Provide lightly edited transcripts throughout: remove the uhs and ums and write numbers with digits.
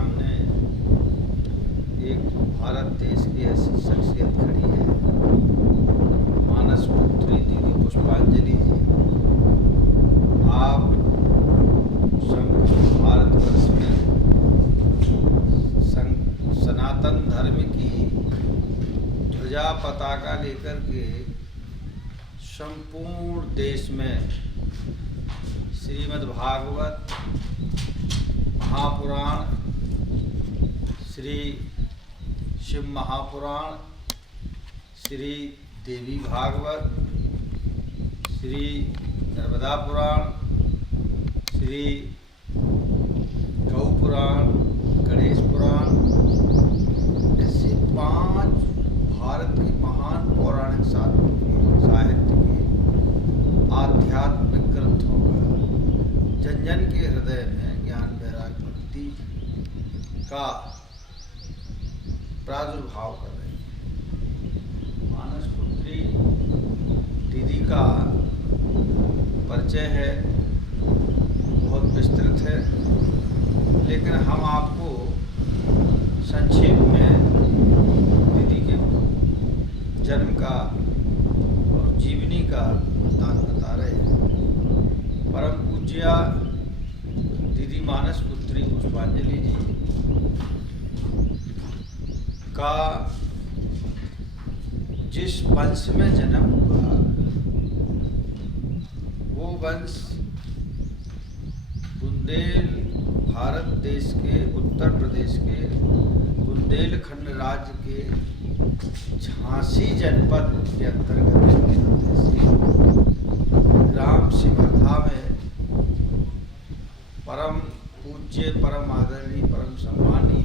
सामने एक भारत देश की ऐसी शख्सियत खड़ी है, मानस पुत्री दीदी पुष्पांजलि जी। आप भारतवर्ष में सनातन धर्म की ध्वजा पताका लेकर के संपूर्ण देश में श्रीमद् भागवत महापुराण, श्री शिव महापुराण, श्री देवी भागवत, श्री नर्मदा पुराण, श्री गौ पुराण, गणेश पुराण, ऐसे 5 भारत के महान पौराणिक साहित्य के आध्यात्मिक ग्रंथों का जन जन के हृदय में ज्ञान वैराग्य भक्ति का प्रादुर्भाव कर रही है। मानस पुत्री दीदी का परिचय है, बहुत विस्तृत है, लेकिन हम आपको संक्षेप में दीदी के जन्म का और जीवनी का वृत्तांत बता रहे हैं। परम पूज्या दीदी मानस पुत्री पुष्पांजलि जी का जिस वंश में जन्म हुआ, वो वंश भारत देश के उत्तर प्रदेश के बुंदेलखंड राज्य के झांसी जनपद के अंतर्गत ग्राम सिमरधा में परम पूज्य, परम आदरणीय, परम सम्मानीय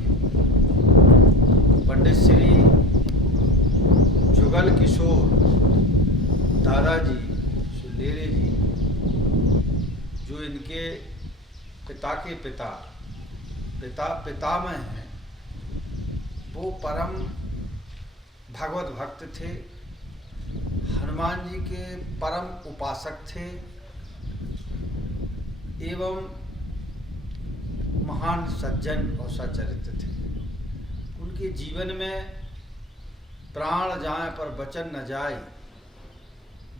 पंडित श्री जुगल किशोर दादाजी सुलेरे जी, जो इनके पिता के पितामह हैं, वो परम भगवत भक्त थे, हनुमान जी के परम उपासक थे एवं महान सज्जन और सच्चरित्र थे। उनके जीवन में प्राण जाए पर वचन न जाए,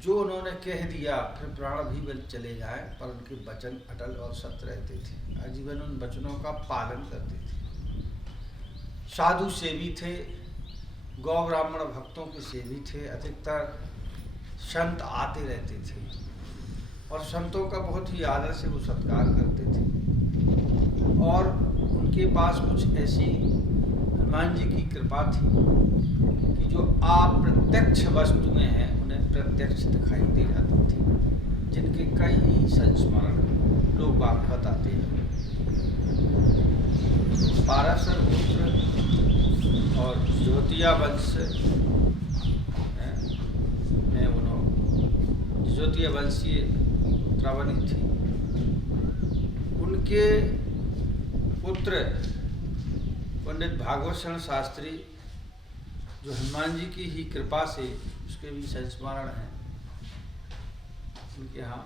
जो उन्होंने कह दिया फिर प्राण भी चले जाए, पर उनके वचन अटल और सत्य रहते थे। आजीवन उन वचनों का पालन करते थे। साधु सेवी थे, गौ ब्राह्मण भक्तों के सेवी थे। अधिकतर संत आते रहते थे और संतों का बहुत ही आदर से वो सत्कार करते थे। और उनके पास कुछ ऐसी हनुमान जी की कृपा थी कि जो अप्रत्यक्ष वस्तुएं हैं उन्हें प्रत्यक्ष दिखाई दे जाती थी, जिनके कई संस्मरण लोग बात बताते हैं। पाराशर पुत्र और ज्योतिया वंश में उन्होंने ज्योतिया वंशीय उत्तरावणी थी। उनके पुत्र पंडित भागवत शरण शास्त्री, जो हनुमान जी की ही कृपा से उसके भी संस्मरण हैं। उनके यहाँ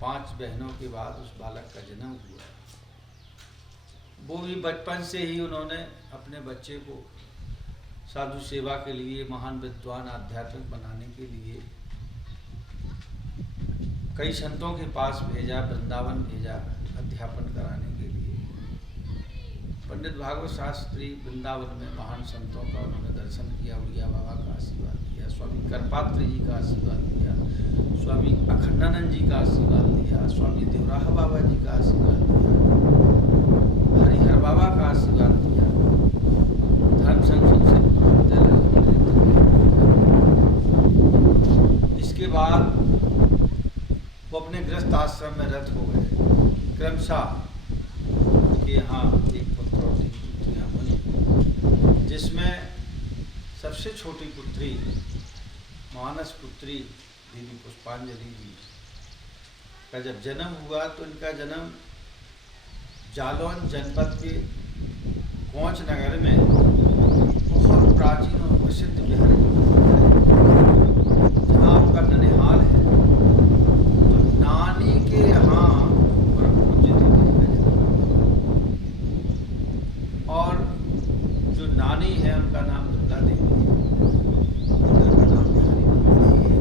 5 बहनों के बाद उस बालक का जन्म हुआ। वो भी बचपन से ही उन्होंने अपने बच्चे को साधु सेवा के लिए, महान विद्वान आध्यात्मिक बनाने के लिए कई संतों के पास भेजा, वृंदावन भेजा अध्यापन कराने के लिए। पंडित भागवत शास्त्री वृंदावन में महान संतों का उन्होंने दर्शन किया, उड़िया बाबा का आशीर्वाद लिया, स्वामी करपात्र जी का आशीर्वाद लिया, स्वामी अखंडानंद जी का आशीर्वाद लिया, स्वामी देवराहा बाबा जी का आशीर्वाद लिया, हरिहर बाबा का आशीर्वाद लिया, धर्म संस्कृत इसके बाद वो अपने गृहस्थ आश्रम में रत हो गए। क्रमशः के यहाँ एक पुत्र और 3 पुत्रियाँ बनी, जिसमें सबसे छोटी पुत्री मानस पुत्री दीदी पुष्पांजलि जी का जब जन्म हुआ तो इनका जन्म जालौन जनपद के कोंच नगर में बहुत प्राचीन और प्रसिद्ध बिहार जहाँ आपका ननिहाल है, तो नानी के यहाँ परम पूज्य दीदी का जन्म। नानी है उनका नाम बिमला देवी है, मंदिर का नाम बिहारी मंदिर ही है।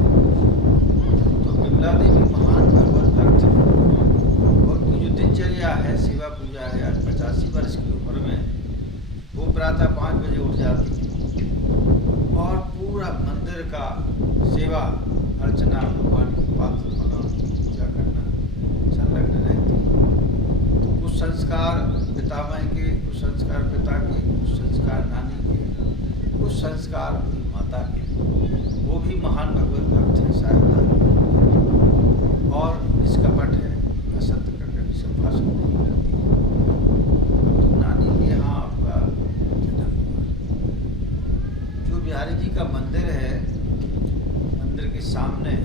तो बिमला देवी महान भगवत भक्त है और उनकी जो दिनचर्या है, सेवा पूजा है, आज 85 वर्ष की उम्र में वो प्रातः 5 बजे उठ जाती है और पूरा मंदिर का सेवा अर्चना, भगवान की पात्र होना, पूजा करना संलग्न रहती है। तो कुछ संस्कार पितामह के, कुछ संस्कार पिता के, कुछ संस्कार नानी के, कुछ संस्कार अपनी माता के। वो भी महान भगवत भक्त है, साहिबदार और निष्कपट है, असत्य का कभी संभाषण नहीं करती। तो नानी के यहाँ आपका जन्म हुआ। जो बिहारी जी का मंदिर है, मंदिर के सामने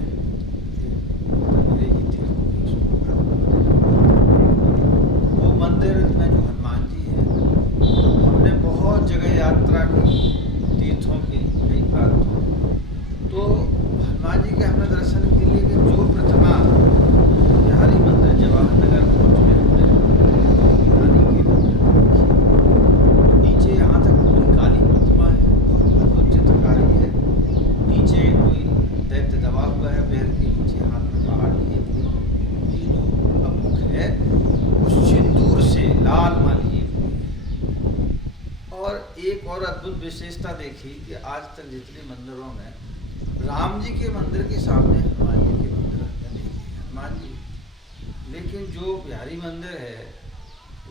वो मंदिर में जो हनुमान जी है, हमने बहुत जगह यात्रा की, तीर्थों की, कई प्रांतों। तो हनुमान जी के हमने दर्शन के लिए कि जो प्रतिमा बिहारी मंदिर जवाहर नगर पहुँच में हमने नानी के मंदिर देखी। नीचे यहाँ तक पूरी काली प्रतिमा है, बहुत अद्भुत चित्रकारी है। नीचे कोई दैत्य दबा हुआ है, पैर के नीचे हाथ में पहाड़ लिए हुए, ये जो का मुख है उस सिंदूर से लाल मालिए हुए। और एक और अद्भुत विशेषता देखी कि आज तक जितने मंदिरों में राम जी के मंदिर के सामने हनुमान जी के मंदिर हमने देखे, हनुमान जी, लेकिन जो बिहारी मंदिर है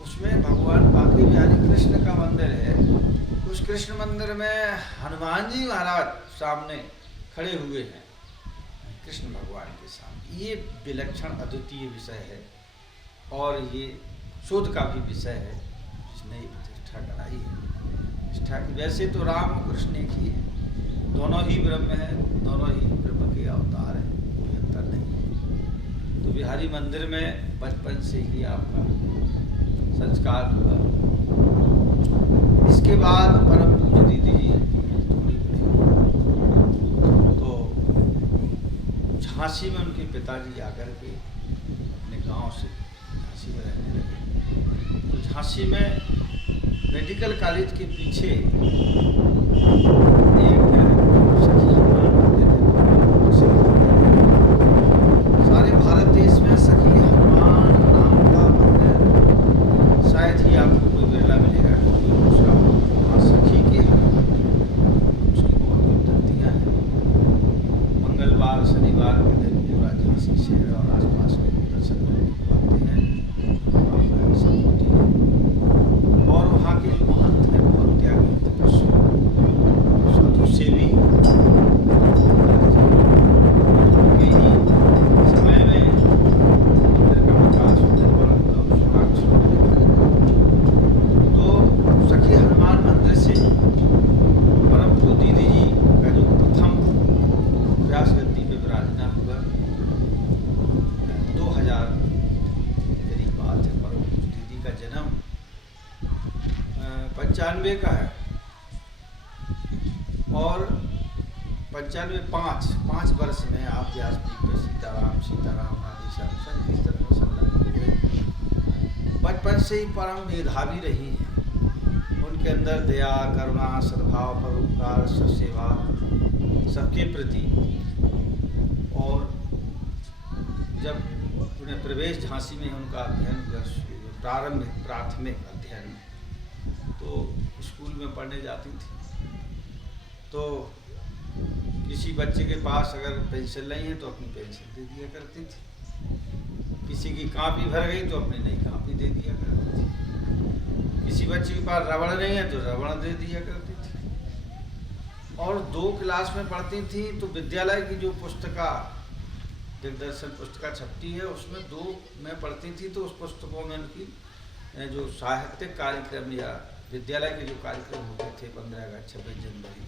उसमें भगवान बाकी बिहारी कृष्ण का मंदिर है। उस कृष्ण मंदिर में हनुमान जी महाराज सामने खड़े हुए हैं, कृष्ण भगवान के सामने। ये विलक्षण अद्वितीय विषय है और ये शोध का भी विषय है जिसने ये प्रतिष्ठा कराई है। प्रतिष्ठा की वैसे तो राम और कृष्ण एक ही है, दोनों ही ब्रह्म है, दोनों ही ब्रह्म के अवतार हैं, कोई अंतर नहीं है। तो बिहारी मंदिर में बचपन से ही आपका संस्कार हुआ। इसके बाद परम पूज्य दीदी जी थोड़ी बड़ी तो झांसी में उनके पिताजी आकर के अपने गांव से झांसी में रहने लगे। तो झांसी में मेडिकल कॉलेज के पीछे एक सखी हनुमान मंदिर है। सारे भारत देश में सखी हनुमान नाम का मंदिर शायद ही आपको कोई बिरला मिलेगा, कोई दूसरा। वहाँ सखी के हनुमान, उसकी बहुत विद्वत्तियाँ हैं। मंगलवार शनिवार के दिन पूरा झांसी शहर और आसपास के दर्शन आते हैं सब होती है। और वहाँ के जो महंत हैं बहुत त्यागी तपस्वी साधु सेवी के ही समय में मंदिर का विकास होने वाला तो सखी हनुमान मंदिर से परम पूज्य दीदी जी का जो प्रथम व्यास गद्दी पे विराजना हुआ 2000 करीब बात है। परम पूज्य दीदी का जन्म 95 का है और 95 वर्ष में आप व्यासपीठ पर सीताराम आदि संकीर्तन में संलग्न हुए। बचपन से ही परम मेधावी रही हैं। उनके अंदर दया, करुणा, सद्भाव, परोपकार, सत्सेवा सबके प्रति। और जब उन्हें प्रवेश झांसी में उनका अध्ययन हुआ, प्रारंभिक प्राथमिक अध्ययन, तो स्कूल में पढ़ने जाती थी तो किसी बच्चे के पास अगर पेंसिल नहीं है तो अपनी पेंसिल दे दिया करती थी, किसी की कॉपी भर गई तो अपनी नई कॉपी दे दिया करती थी, किसी बच्चे के पास रबड़ नहीं है तो रबड़ दे दिया करती थी। और 2 क्लास में पढ़ती थी तो विद्यालय की जो पुस्तका दिग्दर्शन पुस्तिका छपती है उसमें 2 में पढ़ती थी तो उस पुस्तकों में उनकी जो साहित्यिक कार्यक्रम या विद्यालय के जो कार्यक्रम होते थे 15 अगस्त 26 जनवरी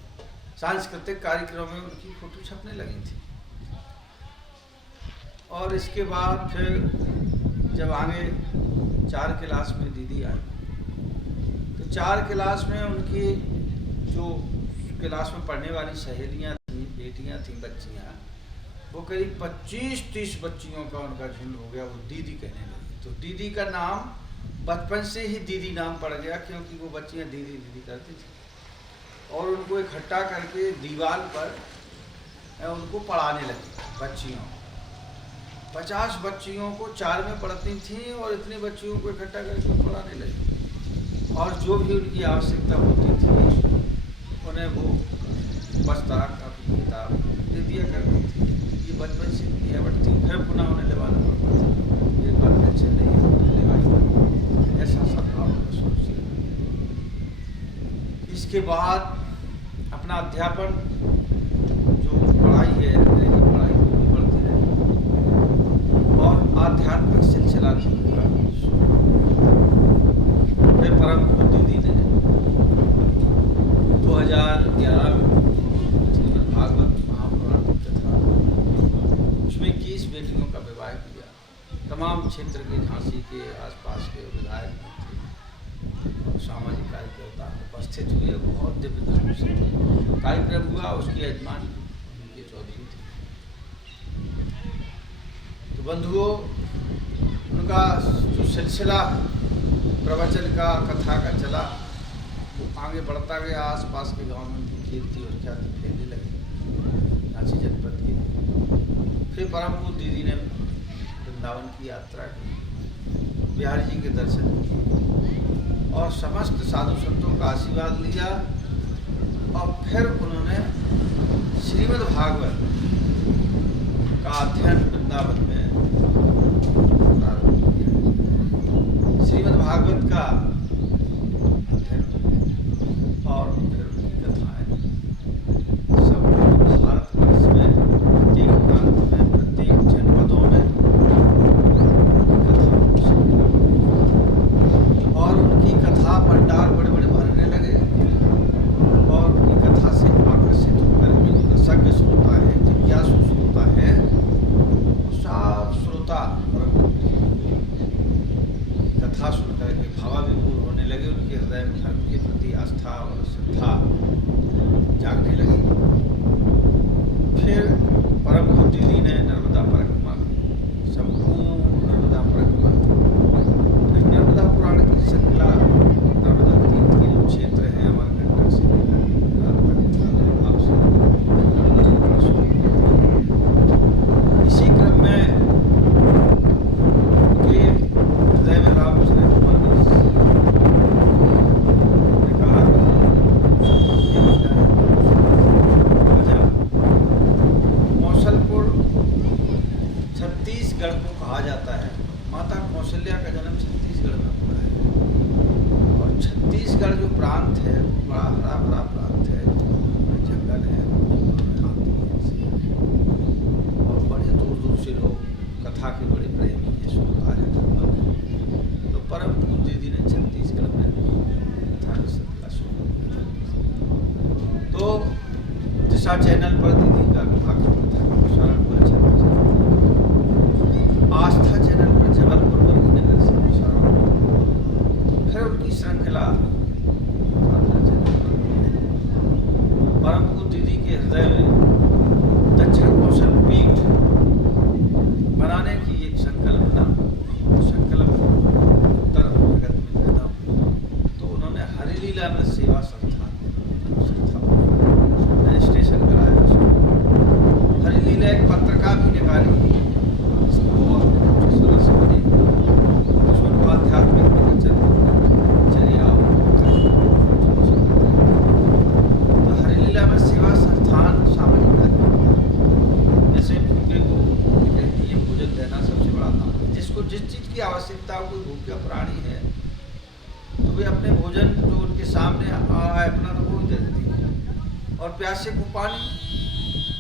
सांस्कृतिक कार्यक्रम में उनकी फोटो छपने लगी थी। और इसके बाद फिर जब आगे 4 क्लास में दीदी आई तो 4 क्लास में उनकी जो क्लास में पढ़ने वाली सहेलियां थी, बेटियां थी, बच्चियां, वो करीब 25-30 बच्चियों का उनका झुंड हो गया। वो दीदी कहने लगी तो दीदी का नाम बचपन से ही दीदी नाम पड़ गया क्योंकि वो बच्चियां दीदी दीदी करती थी। और उनको इकट्ठा करके दीवार पर उनको पढ़ाने लगे बच्चियों। 50 बच्चियों को 4 में पढ़ती थी और इतनी बच्चियों को इकट्ठा करके पढ़ाने लगी। और जो भी उनकी आवश्यकता होती थी उन्हें वो बस्ता कापी किताब दे दिया करती थी। ये बचपन से की हैबिट थी, फिर पुनः उन्हें लेवाना पड़ता था। एक बार पेंशन नहीं है उन्हें लेवाई पड़ती, ऐसा सब आप सोचिए। इसके बाद अपना अध्यापन जो पढ़ाई है, अंग्रेजी पढ़ाई वो भी बढ़ती रही और आध्यात्मिक सिलसिला भी पूरा। फिर परम पूज्य दीदी ने 2011 में श्रीमद् भागवत महापुराण की कथा, उसमें 21 बेटियों का विवाह किया। तमाम क्षेत्र के, झांसी के आसपास के विधायक थे और सामाजिक कार्यकर्ता उपस्थित हुए। बहुत दिव्य धर्म से कार्यक्रम हुआ। उसकी यजमान उनके चौधरी थे। तो बंधुओं, उनका जो सिलसिला प्रवचन का, कथा का चला, वो आगे बढ़ता गया। आसपास के गांव में उनकी कीर्ति और ख्याति फैलने लगी झांसी जनपद की। फिर परम पूज्य दीदी ने वृंदावन की यात्रा की, बिहारी जी के दर्शन किए और समस्त साधु संतों का आशीर्वाद लिया। और फिर उन्होंने श्रीमद् भागवत का अध्ययन वृंदावन में प्रारंभ किया। श्रीमद् भागवत का अध्ययन और फिर उनकी कथाएं सब भारतवर्ष में, प्रत्येक प्रांत में, प्रत्येक जनपदों में और उनकी कथा भंडार बड़े बड़े भरने लगे। और उनकी कथा से आकर्षित होकर के जो रसज्ञ श्रोता है, जिज्ञासु श्रोता है, सब श्रोता कथा सुनकर के भावाविभोर होने लगे। उनके हृदय में धर्म के प्रति आस्था और श्रद्धा जागने लगी। फिर परम पूज्य दीदी ने नर्मदा परिक्रमा, संपूर्ण नर्मदा परिक्रमा, फिर नर्मदा पुराण की श्रृंखला, नर्मदा तीर्थ के जो क्षेत्र हैं अमरकंटक से इसी क्रम में उनके हृदय में रामकृष्ण ने कहा कौशलपुर छत्तीसगढ़ को कहा जाता है। माता कौशल्या का जन्म छत्तीसगढ़ में हुआ है और छत्तीसगढ़ जो प्रांत है वो बड़ा हरा भरा प्रांत है, जंगल है, और बड़े दूर दूर से लोग कथा के बड़े प्रेमी हैं, श्रोता हैं। तो परम पूज्य दीदी ने छत्तीसगढ़ में कथा की श्रृंखला शुरू की। तो दिशा चैनल पर दीदी का भागवत कथा का प्रसारण हुआ छत्तीसगढ़। आस्था चैनल पर जबलपुर वर्गीनगर से प्रसारण हुआ। फिर उनकी श्रृंखला परम पूज्य दीदी के हृदय में दक्षिण कौशल पीठ बनाने की एक संकल्प उत्तर जगत में पैदा हुआ। तो उन्होंने हरिलीला में सेवा संस्थान रजिस्ट्रेशन कराया। हरिलीला एक पत्रिका भी निकाली, आध्यात्मिक प्रवचन चले आओ। तो हरिलीला में सेवा संस्थान सामाजिक कार्य, जैसे भूखे को ये भोजन देना सबसे बड़ा काम है। जिसको जिस चीज़ की आवश्यकता हो, कोई भूखा प्राणी है तो वे अपने भोजन जो उनके सामने आए अपना तो वो ही दे देती है। और प्यासे को पानी,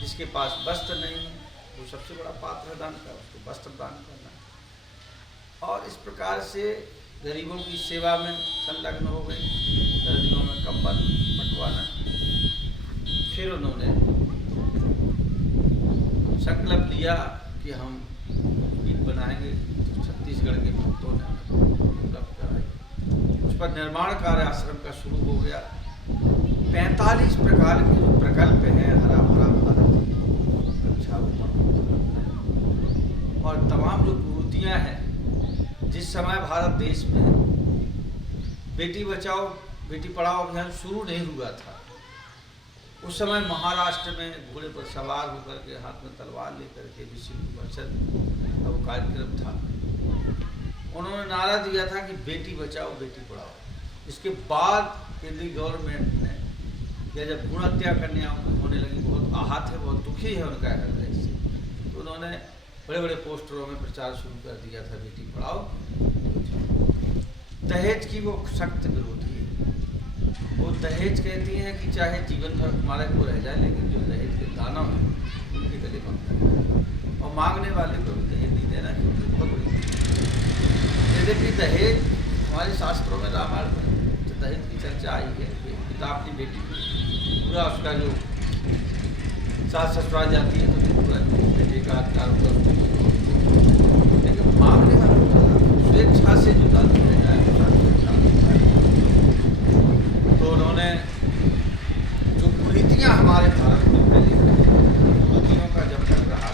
जिसके पास वस्त्र नहीं है वो सबसे बड़ा पात्र दान का, उसको वस्त्र दान करना। और इस प्रकार से गरीबों की सेवा में संलग्न हो गए, सर्दियों में कंबल बंटवाना। फिर उन्होंने संकल्प लिया कि हम ईट बनाएंगे। तो छत्तीसगढ़ के भक्तों ने उपलब्ध कराई। उस पर निर्माण कार्य आश्रम का शुरू हो गया। 45 प्रकार के जो प्रकल्प हैं, हरा भरा भारत, वृक्षारोपण और तमाम जो पूर्तियाँ हैं। जिस समय भारत देश में बेटी बचाओ बेटी पढ़ाओ अभियान शुरू नहीं हुआ था, उस समय महाराष्ट्र में घोड़े पर सवार होकर के हाथ में तलवार लेकर के विष्णु का वो कार्यक्रम था। उन्होंने नारा दिया था कि बेटी बचाओ बेटी पढ़ाओ। इसके बाद केंद्रीय गवर्नमेंट ने या जब भ्रूण हत्या करने होने लगी, बहुत आहत है, बहुत दुखी है उनका हृदय से, तो उन्होंने बड़े बड़े पोस्टरों में प्रचार शुरू कर दिया था बेटी पढ़ाओ। दहेज की वो सख्त विरोधी है। वो दहेज कहती हैं कि चाहे जीवन भर हमारे को रह जाए, लेकिन जो दहेज के दानव है उनके गले मांगता है, और मांगने वाले को भी दहेज नहीं देना, क्योंकि बहुत बड़ी यद्यपि दहेज हमारे शास्त्रों में रामायण में तो दहेज की चर्चा आई है। पिता अपनी बेटी को पूरा उसका जो सास ससुराल जाती है तो पूरा बेटे का अधिकार होगा, लेकिन मांगने वाला स्वेच्छा से जो दान किया जाए तो उन्होंने जो कुरीतियाँ हमारे भारत में फैली कुरीतियों का जब तक रहा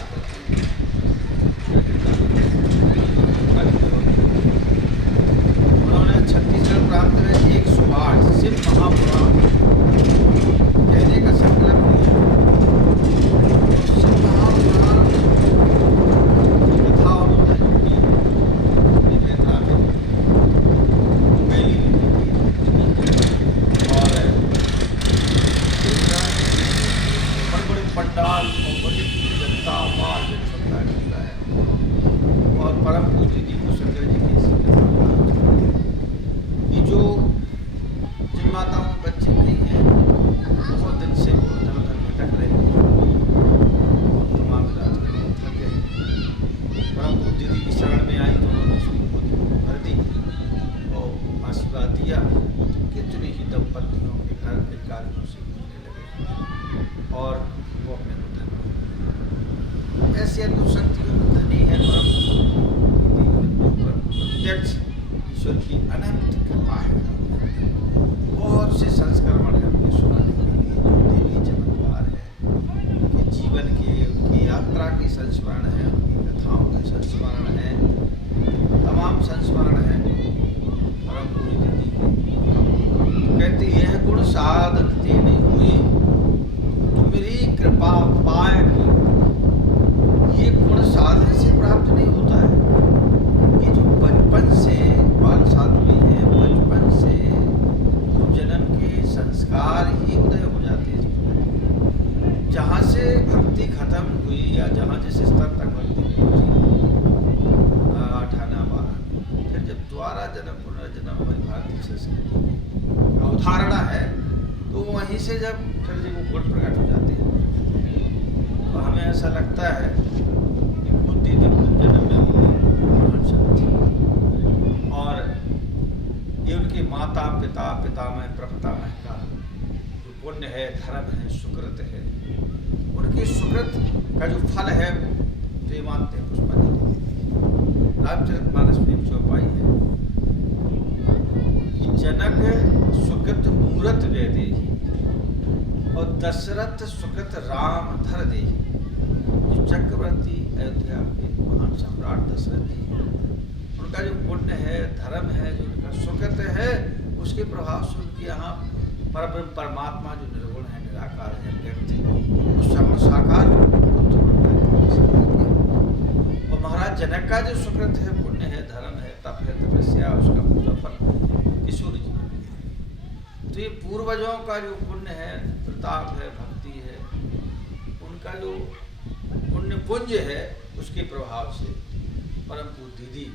उन्होंने छत्तीसगढ़ प्रांत में 108 सिर्फ महापुराण कहने का संकल्प लिया। सिर्फ महापुराण कथा उन्होंने पंडाल और बड़ी जनता आवाज जनता करता है। और परम पूज्य जी को शंकर जी की जो जिन माताओं के बच्चे नहीं हैं, बहुत दिन से वो इधर उधर भटक रहे हैं, तमाम इलाज करके थक गए। परम पूज्य जी की शरण में आई तो उन्होंने उसको भर दी और आशीर्वाद दिया। कितने ही दंपतियों के घर के कार्यों से मिलने लगे और वो अपने को धन ऐसे अनुशक्तियों को धनी है। प्रत्यक्ष ईश्वर की अनंत कृपा है। बहुत से संस्करण है अपने सुनाने के लिए, जो देवी चमत्कार है कि जीवन के उनकी यात्रा के संस्मरण है, उनकी कथाओं के संस्मरण है, तमाम संस्मरण है परम पूज्य दीदी के। कहते यह गुण साधन तेने हुई मेरी कृपा पाए। ये गुण साधन से प्राप्त नहीं होता है। ये जो बचपन से बाल साधवी है, बचपन से जन्म के संस्कार ही उदय हो जाते हैं। जहाँ से भक्ति खत्म हुई या जहाँ जिस स्तर तक भक्ति पहुँची 8 आना 12, फिर जब द्वारा जन्म पुनर्जन्म हमारी भारतीय संस्कृति की अवधारणा है, तो वहीं से जब फिर वो गुण प्रकट हो जाते हैं, तो हमें ऐसा लगता है कि बुद्धि जन्म में महान शक्ति, और ये उनके माता पिता पितामह प्रपितामह का जो पुण्य है, धर्म है, सुकृत है, उनके सुकृत का जो फल है तो ये मानते हैं पुष्पांजलि देती। रामचरितमानस में चौपाई है कि जनक सुकृत मूरत वेदे और दशरथ सुकृत राम धर दे। जो चक्रवर्ती अयोध्या के महान सम्राट दशरथ जी, उनका जो पुण्य है, धर्म है, जो उनका सुकृत है, उसके प्रभाव से उनके यहाँ परब्रह्म परमात्मा जो निर्गुण है, निराकार है, व्यक्त है, उस सगुण साकार और महाराज जनक का जो सुकृत है, पुण्य है, धर्म है, तप है, तपस्या, उसका पूरा फल किशोर जी को मिला। तो ये पूर्वजों का जो पुण्य है, प्रताप है, भक्ति है, उनका जो पुण्य पुंज है, उसके प्रभाव से परम पूज्य दीदी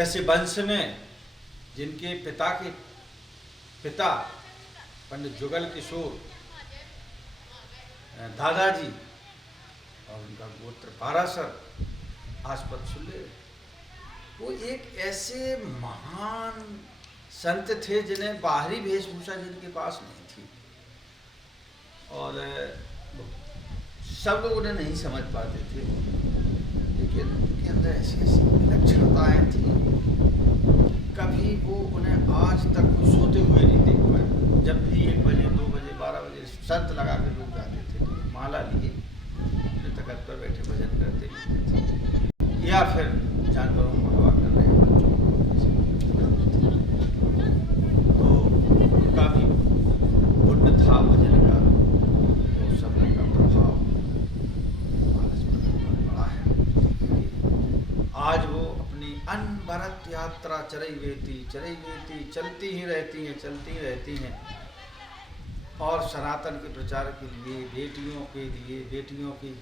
ऐसे वंश में जिनके पिता के पिता पंडित जुगल किशोर दादाजी और उनका गोत्र पाराशर आसपत सुल्ले, वो एक ऐसे महान संत थे जिन्हें बाहरी वेशभूषा जिनके पास नहीं थी, और सब लोग उन्हें नहीं समझ पाते थे, लेकिन उनके अंदर ऐसी ऐसी विलक्षणताएं थी। कभी वो उन्हें आज तक कोई सोते हुए नहीं देख पाए। जब भी 1 बजे 2 बजे 12 बजे शर्त लगा के लोग जाते थे, तो माला लिए अपने तख्त पर बैठे भजन करते थे, या फिर जानवरों को हवा कर रहे बच्चों को। तो उनका भी पुण्य था भजन चरई वेती चलती ही रहती हैं। और सनातन के प्रचार के लिए, बेटियों के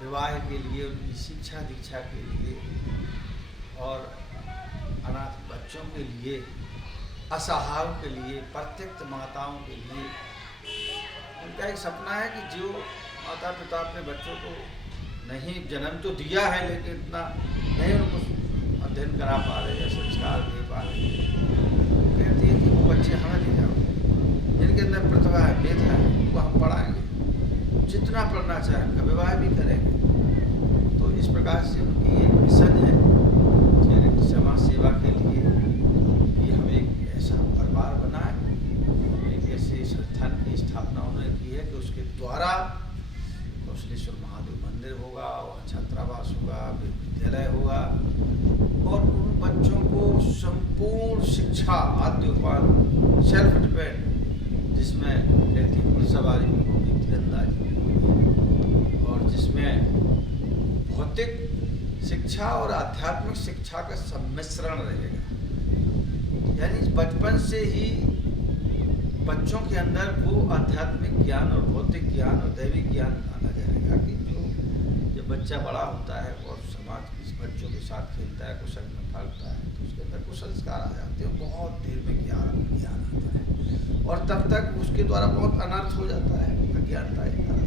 विवाह के लिए, उनकी शिक्षा दीक्षा के लिए, और अनाथ बच्चों के लिए, असहायों के लिए, प्रत्यक्त माताओं के लिए। उनका एक सपना है कि जो माता पिता अपने बच्चों को नहीं जन्म तो दिया है, लेकिन इतना नहीं उनको अध्ययन करा पा रहे या संस्कार दे पा रहे, कहती है कि वो बच्चे हमें दे जाओ, जिनके अंदर प्रतिभा है, मेधा है, उनको हम पढ़ाएंगे, जितना पढ़ना चाहे उनका विवाह भी करेंगे। तो इस प्रकार से उनकी एक मिशन है चैरिटी समाज सेवा के लिए कि हम एक ऐसा परिवार बनाएं, एक ऐसे संस्थान की स्थापना उन्होंने की है कि उसके द्वारा कौशलेश्वर महादेव मंदिर होगा, वहाँ छात्रावास होगा, विद्यालय होगा, और उन बच्चों को संपूर्ण शिक्षा आद्योपान सेल्फ डिपेंड, जिसमें कहती घुड़सवारी भी होगी, तीरंदाजी भी होगी, और जिसमें भौतिक शिक्षा और आध्यात्मिक शिक्षा का सम्मिश्रण रहेगा। यानी बचपन से ही बच्चों के अंदर वो आध्यात्मिक ज्ञान और भौतिक ज्ञान और दैविक ज्ञान आना जाएगा कि जो जब बच्चा बड़ा होता है और समाज के बच्चों के साथ खेलता है, कुशल में पलता है, तो उसके अंदर कुछ संस्कार आ जाते हैं, बहुत देर में ज्ञान आता है, और तब तक उसके द्वारा बहुत अनर्थ हो जाता है, अज्ञानता के कारण।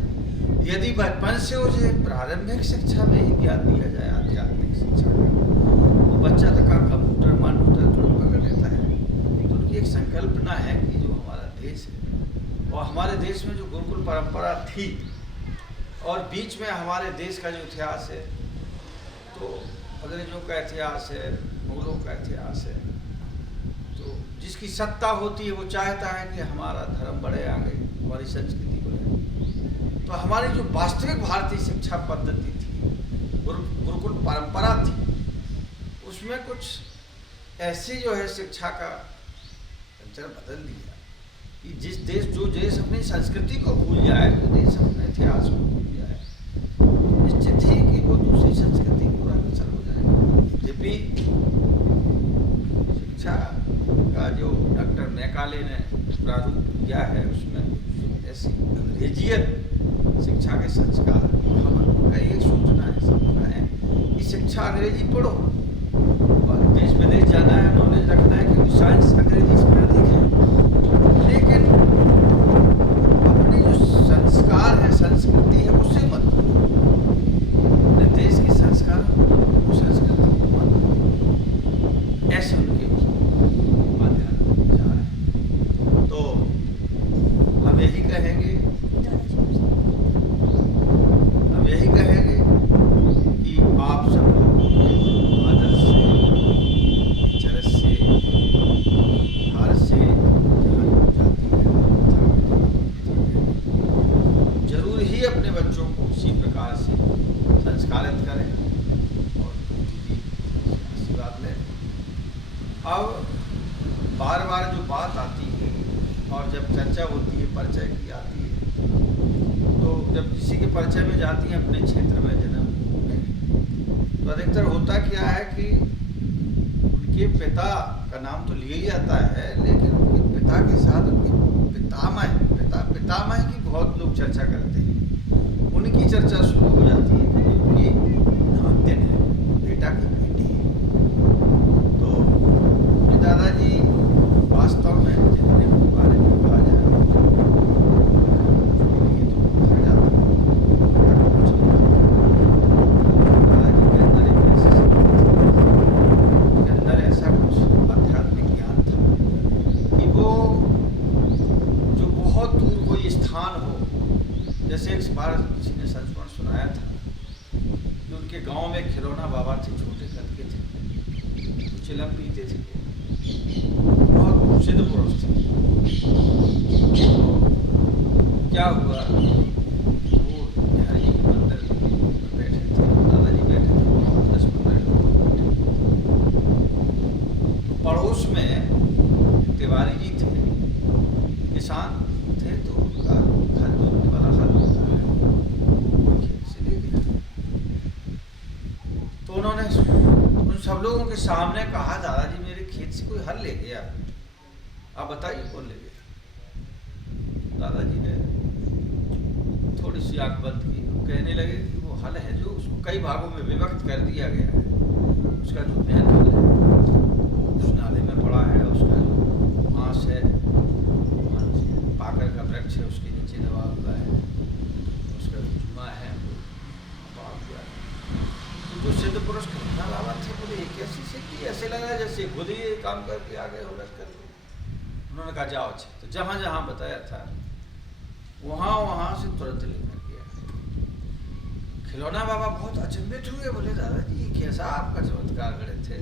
यदि बचपन से उसे प्रारंभिक शिक्षा में ही ज्ञान दिया जाए, आध्यात्मिक शिक्षा का, वो बच्चा तक कंप्यूटर मानूटर तुरंत पकड़ लेता है। तो उनकी एक संकल्पना है कि जो हमारा देश है, और हमारे देश में जो गुरुकुल परंपरा थी, और बीच में हमारे देश का जो इतिहास है, तो अंग्रेजों का इतिहास है, मुगलों का इतिहास है, तो जिसकी सत्ता होती है वो चाहता है कि हमारा धर्म बढ़े आगे, हमारी संस्कृति बढ़े। तो हमारी जो वास्तविक भारतीय शिक्षा पद्धति थी, गुरुकुल परंपरा थी, उसमें कुछ ऐसी जो है शिक्षा का कल्चर बदल दिया कि जो देश अपनी संस्कृति को भूल जाए, जो देश अपने इतिहास को भूल जाए, निश्चित ही कि वो दूसरी संस्कृति पूरा अग्रसर हो जाएगा। यद्यपि शिक्षा का जो डॉक्टर मैकाले ने प्रारूप किया है, उसमें ऐसी अंग्रेजियत शिक्षा के संस्कार, हमारा एक सूचना है, सपना है कि शिक्षा अंग्रेजी पढ़ो, और देश विदेश जाना है, नॉलेज रखना है, क्योंकि साइंस अंग्रेजी में अधिक है, लेकिन अपनी जो संस्कार है, संस्कृति है, उससे मत अपने देश की संस्कार संस्कृति को मानो, ऐसे उनके आध्यात्मिक विचार है। तो हम यही कहेंगे कि आप सब लोगों के आदर से, चरस से, भारत से जहाँ जाती है, जरूर ही अपने बच्चों को उसी प्रकार से संस्कारित करें और उनकी आशीर्वाद लें। अब बार बार जो बात आती है और जब चर्चा होती है, परिचय की आती है, तो जब किसी के परिचय में जाती हैं अपने क्षेत्र में जन्म में, तो अधिकतर होता क्या है कि उनके पिता का नाम तो लिया ही जाता है, लेकिन उनके पिता के साथ उनके पितामह की बहुत लोग चर्चा करते हैं। उनकी चर्चा शुरू हो जाती है कि उनकी नातिन है, बेटा की बेटी है। तो दादाजी वास्तव में जितने उनके बारे में कहा जाए, जैसे एक बार किसी ने संस्मरण सुनाया था कि उनके गांव में खिलौना बाबा थे, छोटे कद के थे, चिलम पीते थे, बहुत सिद्ध पुरुष थे। क्या हुआ, वो बिहारी जी के मंदिर में बैठे थे, दादाजी बैठे थे, 10-15 लोग बैठे। पड़ोस में तिवारी जी थे, किसान थे, तो उनका हल जोतने वाला हल होता है, वो खेत से ले गया। तो उन्होंने उन सब लोगों के सामने कहा, दादाजी मेरे से कोई हल ले गया, आप बताइए कौन ले गया। दादाजी ने थोड़ी सी आंख बंद की, कहने लगे कि वो हल है जो उसको कई भागों में विभक्त कर दिया गया है, उसका जो मेन हल है वो उस नाले में पड़ा है, उसका जो मांस है, पाकर का वृक्ष है उसके नीचे दबा हुआ है, उसका जो जुमा है वो दबा हुआ है। तो जो सिद्ध पुरुष कृष्णा बाबा थे बोले ये कैसी सिद्धि, ऐसे लगा जैसे खुद ही ये काम करके आ गए हो रख करके। उन्होंने कहा जाओ अच्छा, तो जहाँ जहाँ बताया था वहाँ से तुरंत लेकर के आए। खिलौना बाबा बहुत अचंभित हुए, बोले दादाजी ये कैसा आपका चमत्कार करे थे,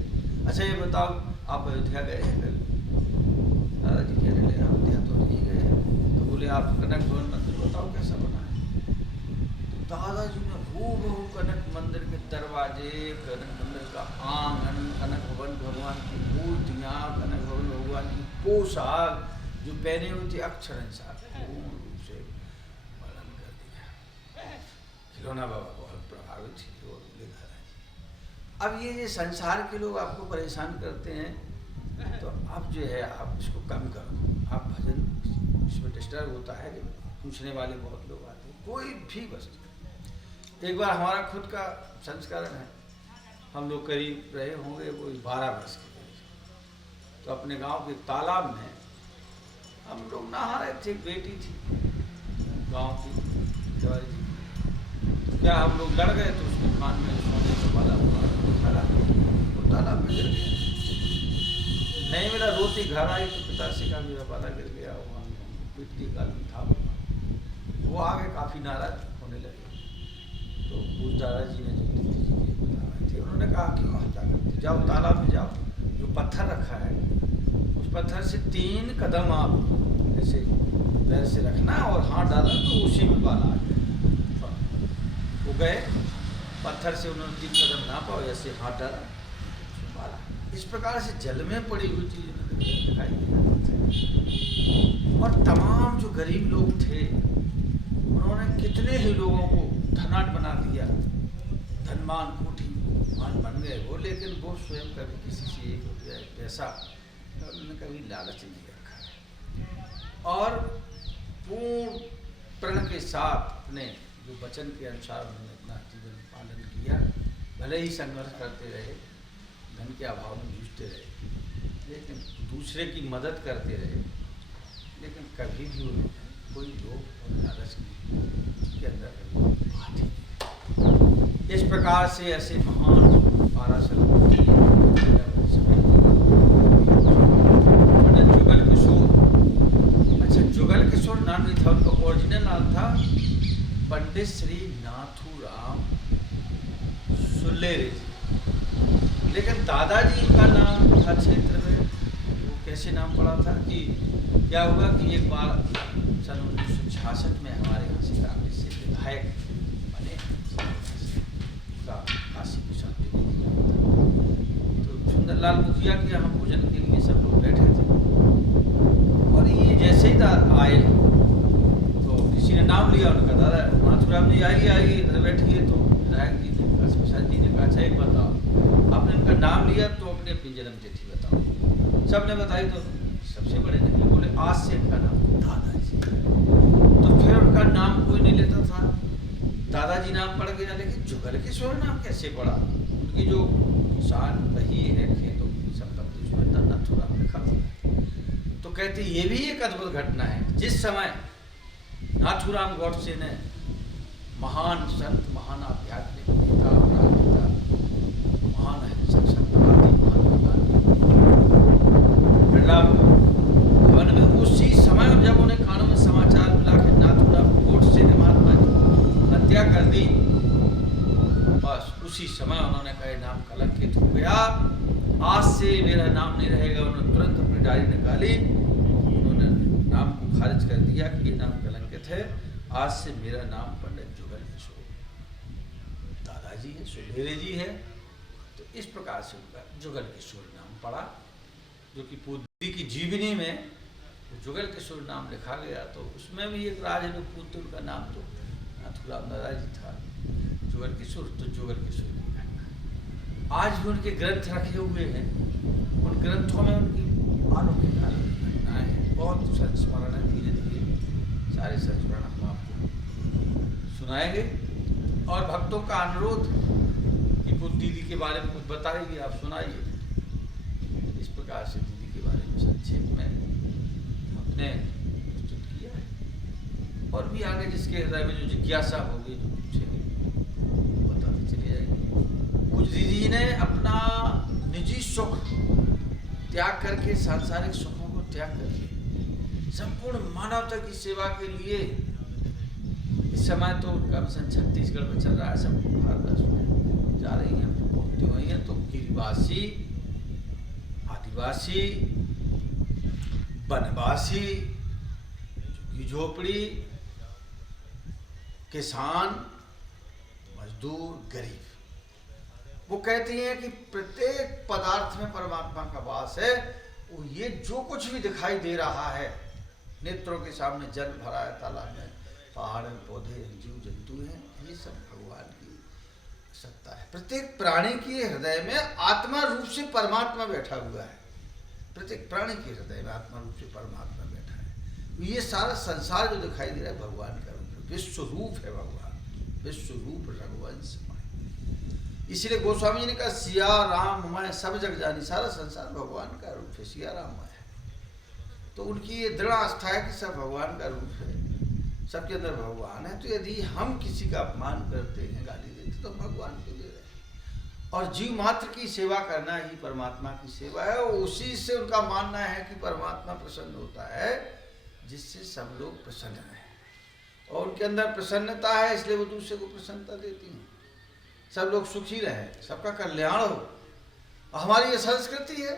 अच्छा ये बताओ आप अयोध्या गए हैं कभी। दादाजी कहने लगे अयोध्या तो नहीं गए। तो बोले आप कनक भवन मंदिर बताओ कैसा बना है। तो दादाजी ने हूबहू कनक मंदिर के दरवाजे, कनक मंदिर का आंगन, कनक भवन भगवान की मूर्तियाँ, कनक भवन भगवान की पोशाक जो पहने हुए थे अक्षरशः पूर्ण रूप से वर्णन कर दिया। खिलौना बाबा बहुत प्रभावित थे और बोले दादाजी अब ये संसार के लोग आपको परेशान करते हैं तो अब जो है आप इसको कम करो, आप भजन इसमें डिस्टर्ब होता है कि पूछने वाले बहुत लोग आते हैं, कोई भी वस्तु। एक बार हमारा खुद का संस्करण है, हम लोग करीब रहे होंगे कोई 12 वर्ष के करीब, तो अपने गांव के तालाब में हम लोग नहा रहे थे, बेटी थी गांव की तिवारी जी, तो क्या हम लोग लड़ गए तो उसके कान में सोने का बाला हुआ तो तालाब में गिर गया। नहीं मेरा रोती घर आई तो पिता से कहा मेरा बाला गिर गया, वहाँ पिटती काल में था वो आगे काफ़ी नाराज होने लगे। तो उस दादाजी ने जो दीदी जी के बताए थे उन्होंने कहा कि वहाँ जाकर जाओ तालाब में जाओ, जो पत्थर रखा है उस पत्थर से 3 कदम आप ऐसे पैर से रखना और हाथ डालना तो उसी में बाल आ गया। वो गए पत्थर से उन्होंने 3 कदम नापा और ऐसे हाथ डाला बाल। इस प्रकार से जल में पड़ी हुई चीज दिखाई दी। और तमाम जो गरीब लोग थे उन्होंने कितने ही लोगों को धनाढ्य बना दिया, धनवान कोटीवान बन गए वो, लेकिन वो स्वयं कभी किसी से 1 रुपया 1 पैसा उन्होंने कभी लालच नहीं रखा और पूर्ण प्रण के साथ अपने जो वचन के अनुसार उन्होंने अपना जीवन पालन किया। भले ही संघर्ष करते रहे, धन के अभाव में जूझते रहे, लेकिन दूसरे की मदद करते रहे, लेकिन कभी भी उन्हें कोई लोभ और लालच के अंदर कभी बात ही नहीं। इस प्रकार से ऐसे महान पाराशर जुगल किशोर, अच्छा जुगल किशोर नाम नहीं था उनका, ओरिजिनल नाम था पंडित श्री नाथूराम सुल्लेरे जी, लेकिन दादाजी का नाम था क्षेत्र में वो कैसे नाम पड़ा था कि क्या हुआ कि एक बार सन 1966 में हमारे यहाँ से कांग्रेस से विधायक बने काशी प्रसाद द्विवेदी, तो सुंदरलाल मुखिया के यहाँ भोजन के लिए सब लोग बैठे थे और ये जैसे ही आए तो किसी ने नाम लिया, उनका दादा नाथूराम जी आइए इधर बैठिए। तो विधायक जी ने काशी प्रसाद जी ने कहा अच्छा एक बताओ, आपने उनका नाम लिया तो अपने अपनी जन्म तिथि बताओ। सबने बताई तो सबसे बड़े निकले, बोले आज से इनका नाम दादाजी। तो फिर उनका नाम कोई नहीं लेता था, दादाजी नाम पड़ गया, लेकिन जुगल किशोर नाम कैसे पड़ा? उनकी जो किसान रही है, खेतों की संपत्ति उसमें नाथूराम लिखा हुआ है। तो कहते ये भी एक अद्भुत घटना है, जिस समय नाथूराम गौडसे ने महान संत, महान आध्यात्मिक नेता, महान अहिंसक संतवादी, भवन में उसी समय जब उन्हें कानों में समाचार मिला कि नाथूराम गौडसे ने महात्मा की हत्या कर दी, बस उसी समय उन्होंने कहा नाम कलंकित हो गया, आज से मेरा नाम नहीं रहेगा। उन्होंने तुरंत अपनी डायरी निकाली, उन्होंने नाम को खारिज कर दिया कि ये नाम कलंकित है, आज से मेरा नाम पंडित जुगल किशोर दादाजी है, सुल्लेरे जी है। तो इस प्रकार से उनका जुगल किशोर नाम पड़ा, जो कि पूर्वी की जीवनी में जुगल किशोर नाम लिखा गया। तो उसमें भी एक राजपुत्र, उनका नाम तो नाथूराम दादाजी था, जुगल किशोर तो जुगल किशोर की घटना। आज भी उनके ग्रंथ रखे हुए हैं, उन ग्रंथों में उनकी अलौकिक घटनाएं हैं, बहुत संस्मरण है। धीरे धीरे सारे संस्मरण हम आपको सुनाएंगे। और भक्तों का अनुरोध कि वो दीदी के बारे में कुछ बताएगी, आप सुनाइए। इस प्रकार से दीदी के बारे में संक्षेप में हमने प्रस्तुत किया है। और भी आगे जिसके हृदय में जो जिज्ञासा होगी, जो पूछेंगे, बताते चले जाएंगे। कुछ दीदी ने अपना निजी सुख त्याग करके, सांसारिक सुखों को त्याग करके संपूर्ण मानवता की सेवा के लिए, इस समय तो उनका मिशन छत्तीसगढ़ में चल रहा है, सब भारतवर्ष में जा रही हैं, पहुंचती हुई हैं। तो गिरिवासी, आदिवासी, वनवासी, झोपड़ी, किसान, मजदूर, गरीब, वो कहती हैं कि प्रत्येक पदार्थ में परमात्मा का वास है। वो ये जो कुछ भी दिखाई दे रहा है, नेत्रों के सामने जल भरा है, तालाब में पहाड़ में पौधे, जीव जंतु हैं, ये सब भगवान की सत्ता है। प्रत्येक प्राणी के हृदय में आत्मा रूप से परमात्मा बैठा हुआ है। प्रत्येक प्राणी के हृदय में आत्मा रूप से परमात्मा बैठा है। ये सारा संसार जो दिखाई दे रहा है भगवान का रूप, विश्व रूप है भगवान, विश्व रूप रघुवंश। इसीलिए गोस्वामी जी ने कहा सिया राम मैं सब जग जानी, सारा संसार भगवान का रूप है, सिया राम है। तो उनकी ये दृढ़ आस्था है कि सब भगवान का रूप है, सबके अंदर भगवान है। तो यदि हम किसी का अपमान करते हैं, गाली देते, तो भगवान को दे रहे हैं। और जीव मात्र की सेवा करना ही परमात्मा की सेवा है। और उसी से उनका मानना है कि परमात्मा प्रसन्न होता है, जिससे सब लोग प्रसन्न रहें। और उनके अंदर प्रसन्नता है, इसलिए वो दूसरे को प्रसन्नता देती हैं। सब लोग सुखी रहें, सबका कल्याण हो। हमारी ये संस्कृति है,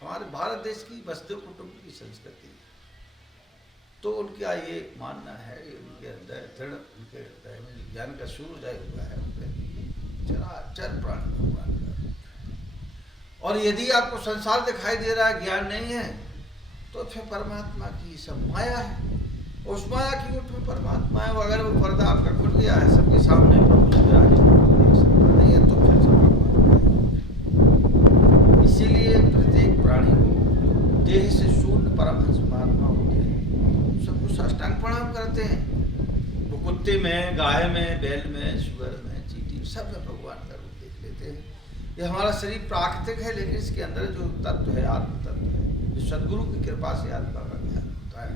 हमारे भारत देश की वसुधैव कुटुंबकम की संस्कृति। तो उनका ये मानना है, उनके हृदय दृढ़, उनके हृदय में ज्ञान का सूर्योदय हुआ है, उनके चराचर प्राणी भगवान का। और यदि आपको संसार दिखाई दे रहा है, ज्ञान नहीं है, तो फिर परमात्मा की सब माया है। उस माया की ओट में परमात्मा है। अगर वो पर्दा आपका खुल गया है, सबके सामने नहीं है, तो फिर इसीलिए प्रत्येक प्राणी को देह से शून्य परमहंस महात्मा होते हैं, सबको साष्टांग प्रणाम करते हैं। वो कुत्ते में, गाय में, बैल में, सुअर में, चींटी, सब में भगवान का रूप देख लेते हैं। ये हमारा शरीर प्राकृतिक है, लेकिन इसके अंदर जो तत्व है, आत्म तत्व है, जो सदगुरु की कृपा से आत्मा का ज्ञान होता है,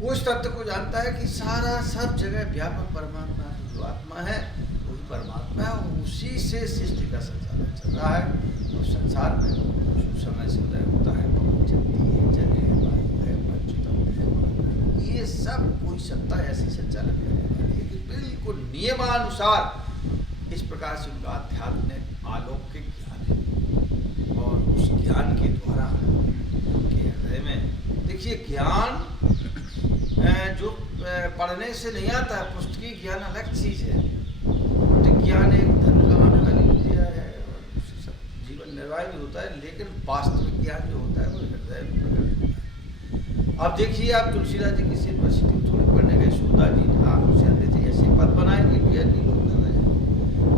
वो इस तत्व को जानता है कि सारा सब जगह व्यापक परमात्मा जो आत्मा है वही परमात्मा है। उसी से सृष्टि का संचालन चल रहा है। और संसार में जो समय से उदय होता है, पवन चलती है, जल है, वायु है, पंचतत्व है, ये सब कोई सत्ता ऐसी संचालन करने वाली है कि बिल्कुल नियमानुसार इस प्रकार से उनका आध्यात्मिक अलौकिक ज्ञान है। और उस ज्ञान के द्वारा उनके हृदय में, देखिए ज्ञान जो पढ़ने से नहीं आता है, पुस्तकीय ज्ञान अलग चीज है। ज्ञान एक धन कमाने वाली विद्या है, जीवन निर्वाह भी होता है, लेकिन वास्तविक ज्ञान जो होता है वो हृदय में प्रकट होता है। अब देखिए, आप तुलसीदास जी किसी यूनिवर्सिटी थोड़ी पढ़ने गए, सूरदास जी आंखों से अंधे थे, ऐसे पद बनाएंगे, पीएचडी लोग कर रहे हैं।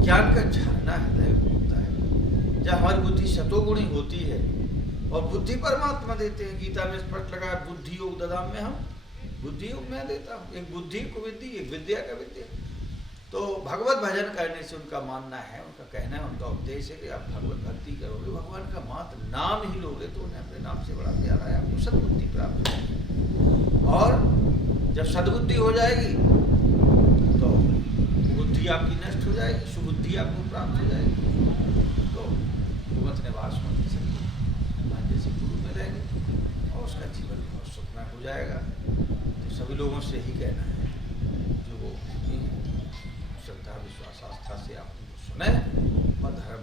ज्ञान का झरना हृदय में होता है। जब हमारी बुद्धि सतोगुणी होती है, और बुद्धि परमात्मा देते हैं, गीता में स्पष्ट लगा है, बुद्धि योग ददाम में, हम बुद्धि योग में देता हूँ। एक बुद्धि को विद्धि, एक विद्या का विद्या। तो भगवत भजन करने से उनका मानना है, उनका कहना है, उनका उपदेश है कि आप भगवत भक्ति करोगे, भगवान का मात्र नाम ही लोगे, तो उन्हें अपने नाम से बड़ा प्यारा है, आपको सद्बुद्धि प्राप्त होगी। और जब सद्बुद्धि हो जाएगी तो बुद्धि आपकी नष्ट हो जाएगी, सुबुद्धि आपको प्राप्त हो जाएगी, तो भगवत निवास में भगवान जैसे गुरु मिलेंगे और उसका जीवन बहुत सुखमय हो जाएगा। तो सभी लोगों से ही कहना है, जो वो श्रद्धा विश्वास आस्था से आप सुने और धर्म